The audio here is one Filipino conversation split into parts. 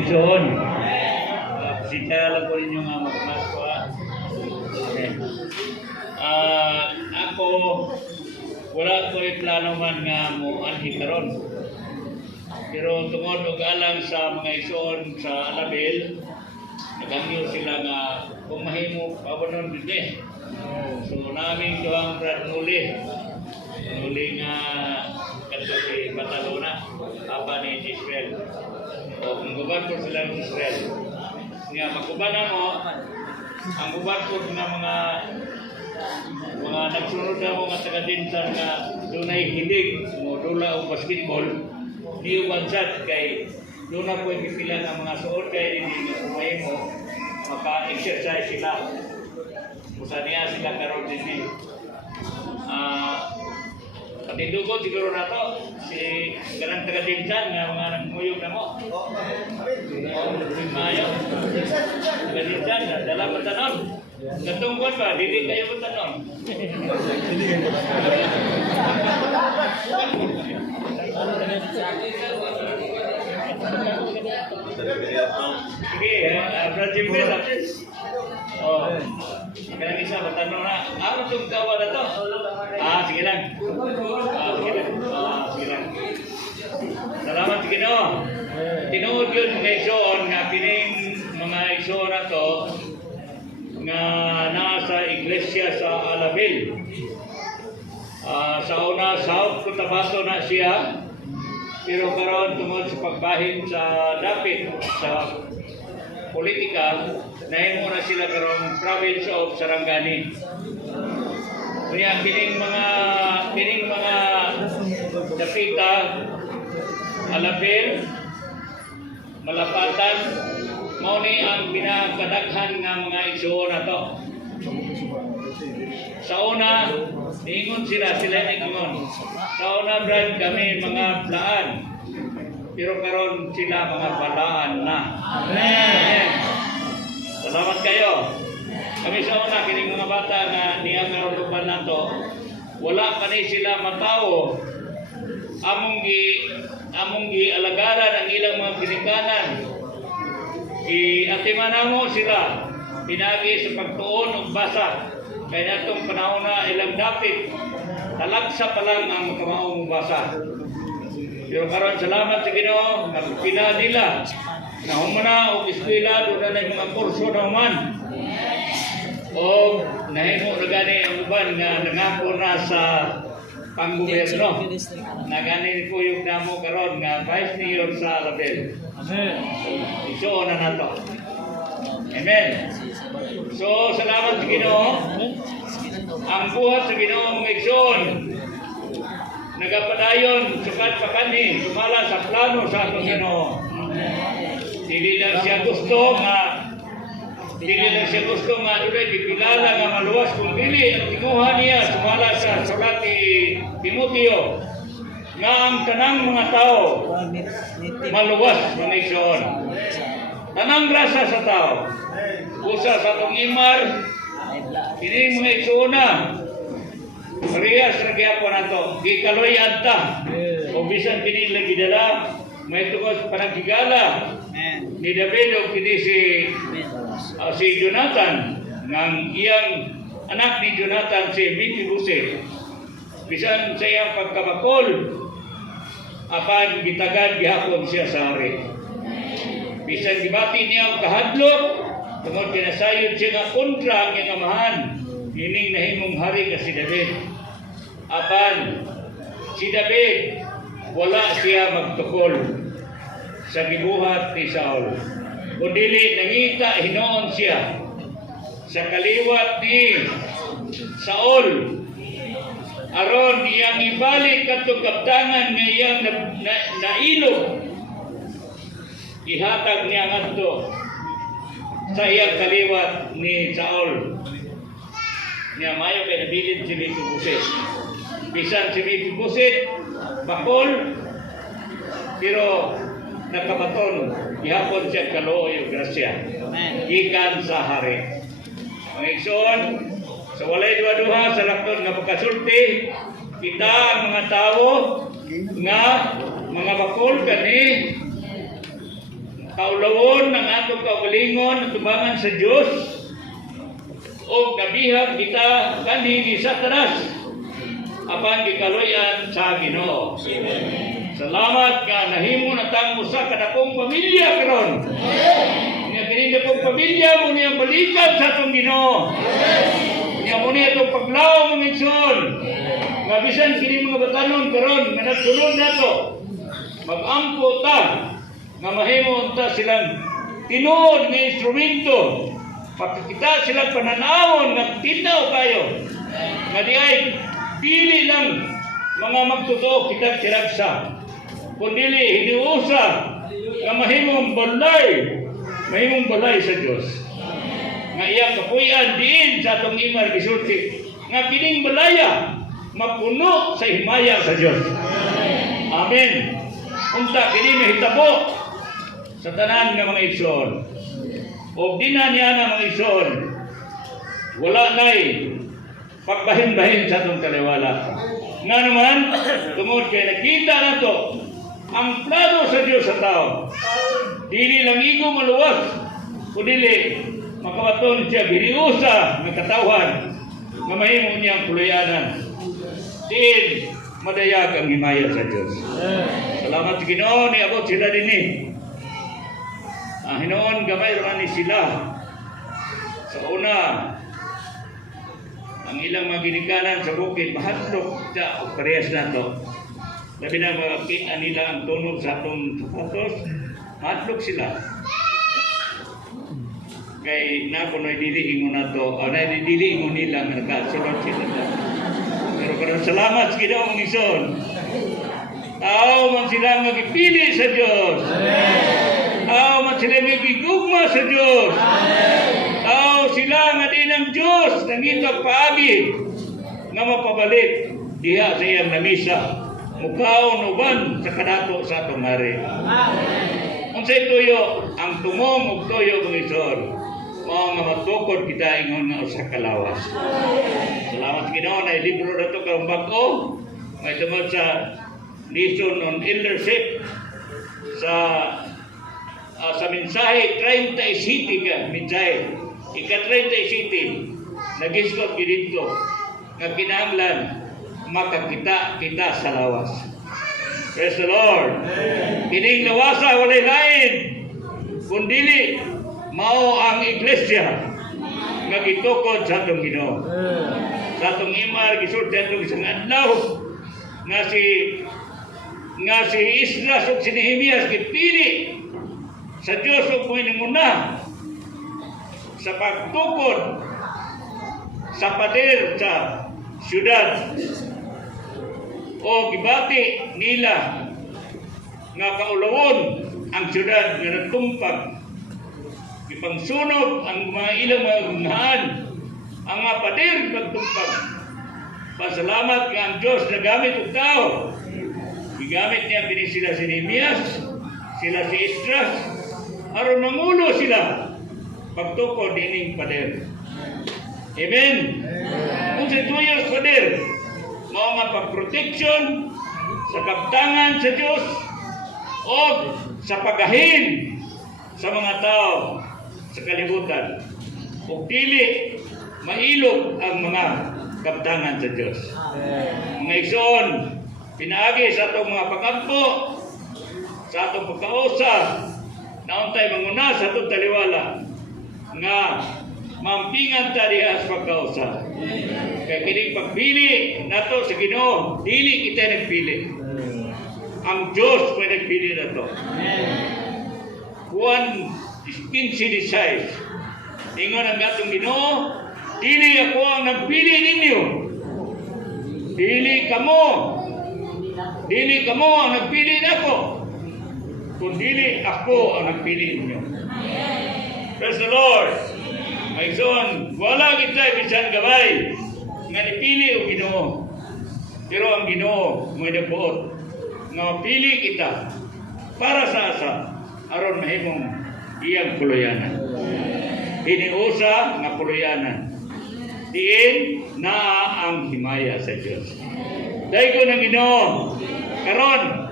igsoon. Sitya lang po ninyo nga magpaswa. Okay. Ako, wala ko'y plano man nga mo anhi karon. Pero tungod og alang sa mga igsoon sa Alabel, nagangyo sila nga kung mahimo pabonon dito. So namin doang brad nuli nga kanto si Batalona apa ni Israel. O gubat po sila ng Israel. Nga magkubanan mo ang gubat po nga mga nagsunod na mga taga-dinsan nga dunay hilig mo dula o basketball di ubansat kay doon na po ipipilan ang mga suot kay hindi nga mahimo maka-exercise sila. Usa niya sila karon din patindugod siguro na to si ganang taga-dinsan nga mga nagmuyog na mo mayo taga-dinsan dala patanon katungkod ba dili kayo patanon sige Brad Jimmy oh kaya isa patanon na ano itong gawa na to sige lang sige lang salamat sige no tinuod yun mga igsoon nga pining mga igsoon na to nga nasa iglesia sa Alabel sa una South Cotabato na siya pero karon tungod sa pagbahin sa dapit sa politika nahimo na sila karon province of Sarangani. Kaya kining mga dapita Alabel Malapatan mao ni ang pinakadaghan nga mga igsoon na to. Sa una ingon sila ingon. Sa una brad kami mga plaan. Pero karon sila mga balaan na. Amen. Salamat kayo. Kami sa una kining mga bata nga niya karon lupan nato. Wala pa ni sila matawo. Among gi alagaran ang ilang mga pinikanan. Atiman mo sila pinagi sa pagtuon ug basa. Kaya natong panahon na ilang dapit talagsa pa lang ang makamaong basa. Pero karon salamat sa Ginoo napila nila na humana og eskwela do na mga kurso naman. O nahimo na gani ang uban nga nangako na sa panggobyerno. Nagani ko yung damo karon nga Vice Mayor sa Alabel. Amen. Igsoon na nato. Amen. So salamat sa Ginoo. Ang buhat sa Ginoo mga igsoon nagapadayon sukat pa kani sumala sa plano sa atong Ginoo. Dili lang siya gusto nga dunay gipilala nga maluwas kung dili ang tinguha niya sumala sa sulat ni Timoteo nga ang tanang mga tao maluwas mga igsoon. Tanang grasa sa tao. Usa sa atong imar kini mga igsoon na parehas na gyapon nato gikaloy adta o bisan kini lagi dala may tungod panagigala ni David o kini si Jonathan ngang iyang anak ni Jonathan si Mephibosheth bisan sa iyang pagkabakol apan gitagad gihapon siya sa hari bisan gibati niya ang kahadlok tungod kinasayod siya nga kontra ang iyang amahan ining nahimong hari ka si David. Apan si David wala siya magtukol sa gibuhat ni Saul. Kundili nangita hinoon siya sa kaliwat ni Saul. Aron iyang ibalik kadtong kaptangan nga iyang nailog. Ihatag niya ngadto sa iyang kaliwat ni Saul. Niya mayo kay nabilin si Mephibosheth. Bisan si Mephibosheth bakol pero nakabaton gihapon siya kaluoy ug grasya. Gikan sa hari. Ang igsoon sa walay duha-duha sa lakton nga pagkasulti kita ang mga tao nga mga bakol kani kaulawon ng atong kaugalingon tubangan sa Dios o nabihag kita kanhi ni Satanas apan gikaloyan sa Ginoo. Salamat ka nahimo na tang usa ka dakong pamilya karon. Nga kini dakong pamilya mo niyang balikan sa atong Ginoo. Nga mo niya itong paglaw mga igsoon. Nga bisan kini mga batanon karon nga nagsunod nato. Mag-ampo ta nga mahimo ta silang tinuod nga instrumento. Pagkita silang pananawon nga tinaw kayo. Nga di ay pili lang mga magtuto kita siragsa. Kundili hindi usa nga mahimong balay sa Dios. Nga iyang kapuy-an diin sa atong imar gisulti nga kining balaya mapuno sa himaya sa Dios. Amen. Unta kini mahitabo sa tanan nga mga igsoon. O dinan niya na mga igsoon. Wala nay pagbahin-bahin sa atong kaliwala. Nga naman, tungod kay nakita na to ang plano sa Diyos sa tao. Dili lang igo maluwas, kundi makawaton siya biniusa ng katawan na mahimo niyang kuluyanan. Diin, madayag ang himaya sa Diyos. Salamat sa Ginoo, niabot sila din eh. Hinoon, gamay naman ni sila. Sa una, ang ilang mga ginikanan sa bukid, mahatlok sa o parehas na to. Labi na makakita nila ang tunog sa atong sapatos, mahatlok sila. Kay nakunoy dilihin mo na to, o dilihin mo nila nga nakasulot sila. Pero parang salamat sa Ginoong Ison. Tao man sila magipili sa Diyos. Tao man sila magigugma sa Diyos. Tao sila nga din ang Diyos nangitag paagi nga mapabalik diha sa iyang namisa. Mukaon uban sa kanato sa atong hari. Unsay tuyo ang tumong ug tuyo ng Ison. Mao nga matukod kita ingon nga usa ka lawas. Salamat Ginoo na libro na to karong bag-o. May tungod sa Lesson on Eldership sa mensahe 30 City ka mensahe. Ika-30 City nagisgot dito nga kinahanglan makakita kita sa lawas. Praise the Lord. Kining lawasa walay lain kundili mao ang iglesia nga gitukod sa atong Ginoo. Sa atong imar gisulti atong isang adlaw nga si Esdras ug si Nehemias gipili sa Dios ug pinanguna sa pagtukod sa pader sa syudad o gibati nila nga kaulawon ang syudad nga nagtumpag ipangsunog ang mga ilang mga ungahan ang mga pader nagtumpag. Pasalamat nga ang Diyos na gamit og tao. Gigamit niya kini sila si Nehemias, sila si Esdras, aron mangulo sila pagtukod dining pader. Amen. Kung sa tuyos pader, mao nga pagproteksyon sa kabtangan sa Diyos o sa pagahin sa mga tao sa kalibutan. O dili mailog ang mga kabtangan sa Diyos. Mga igsoon, pinaagi sa atong mga pag-ampo, sa atong pagkausa, nauntay manguna sa atong taliwala nga mampingan ta diha sa pagkausa. Kaya kining pagpili nato sa Ginoo, dili kita nagpili. Ang Diyos may nagpili nato. Juan 15:16. Ingon ang atong Ginoo, dili ako ang nagpili ninyo. Dili kamo ang nagpili nako. Kundi ako ang nagpili ninyo. Praise the Lord. May son, wala kita bisan gabay nga nipili o Ginoo. Pero ang Ginoo may nagbuot nga mapili kita para sa asa aron mahimong iyang kuluyanan. Hiniusa nga kuluyanan. Diin na ang himaya sa Diyos. Dahil ko ng Ginoo karon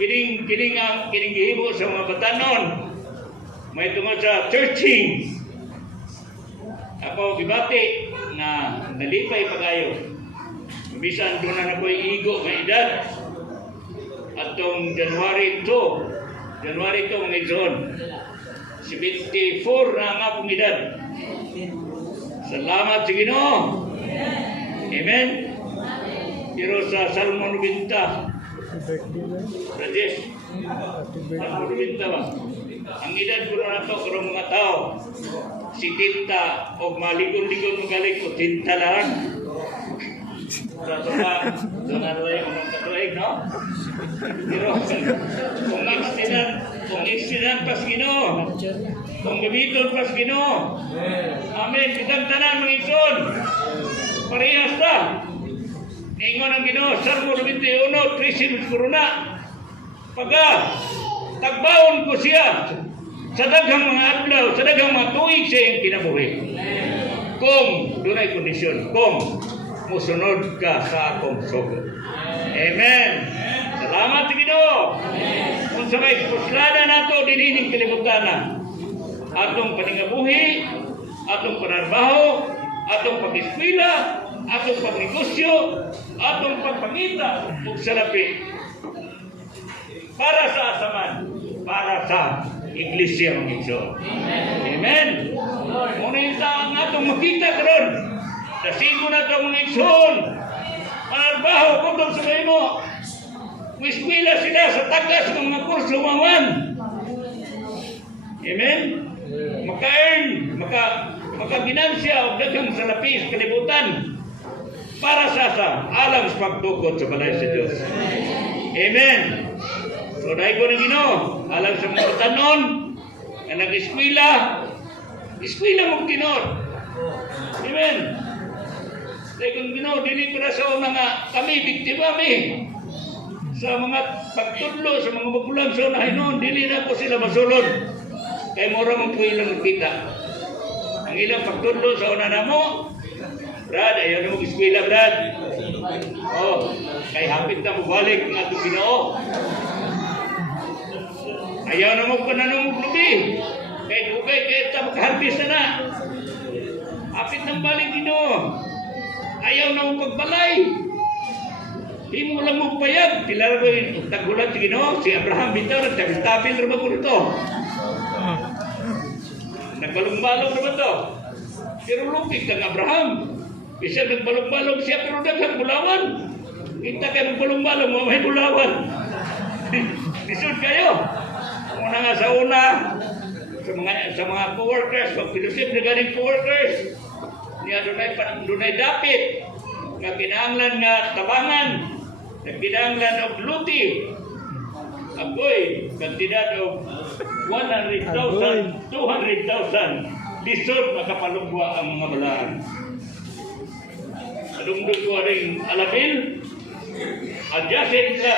kining gihimo sa mga batanon may tungod sa churching. Ako gibati na nalipay pagayo. Bisan doon na ako'y igo nga edad. Atong January 2 mga igsoon. 74 na ang akong edad. Salamat sa Ginoo. Amen. Pero sa Salmo 90, Rajesh, Salmo 90 ba? Ang edad ko na ito, karong mga tao, si Tinta, o maligon-ligon magaling ko, Tinta lang. Sa tuka, doon na rin ang katuig, no? Pero kung accident pas Ginoo, kung gamiton pas Ginoo, amen, kitang tanan mga igsoon, parehas ta. Ingon ang Ginoo, Salmo 91, 13 korona, pagka tagbaon ko siya sa daghang mga adlaw, sa daghang mga tuig siya yung kinabuhi. Kung dunay kondisyon, kung musunod ka sa akong sugod. Amen. Salamat sa Ginoo. Kung sa may puslada nato dinining kalibutan na atong paningabuhi, atong panarbaho, atong pag-eskwela, atong pagnegosyo, atong pagpangita ug salapi para sa asaman, para sa iglesia ng Igsoon. Amen. Ngunit ang atong makita karon, nasigo na itong mga Igsoon, panarbaho kung sa kayo mo, wiskwila sila sa tagas ng mga kurso maman. Amen. Maka-earn, maka-ginansya o daghang salapis kalibutan para sa alam sa pagtukod sa balay sa Diyos. Amen. So dahil ko ng Ginoo, alam sa mga tanon na nag-eskwila, eskwila mong tinod. Amen. Dahil kong Ginoo, dili para sa mga kami, biktima mi. Sa mga pagtudlo, sa mga magulang sa unahin noon, dili na po sila masulod. Kaya mura mong po ilang kita. Ang ilang pagtudlo sa una na mo, Brad, ayaw na mag-eskwila, Brad. Oh, kay hapit na magbalik ng atong Ginoo. Ayaw na magpananong lubi. Kaya dugay, kaya ta magharvest na. Hapit ng balik Ginoo. Ayaw na magpagbalay. Himo lang mo payag. Pilar ko yung tagulat si Ginoo. Si Abraham bitaw, nagtabil-tabil na ba ko ito? Nagbalong-balong naman to. Pero lupik ng Abraham. Isa nagbalong-balong siya, pero daghang bulawan. Kita kayo nagbalong-balong, may bulawan. Lisod kayo. Una nga sa una, sa mga co-workers, pag pilusip na galing co-workers, niya dunay dapit, nga kinahanglan nga tabangan, nga kinahanglan og luti. Ako'y kantidad og 100,000, 200,000 lisod makapalugwa ang mga balaan. Adungdog ko rin alabil, adjacent na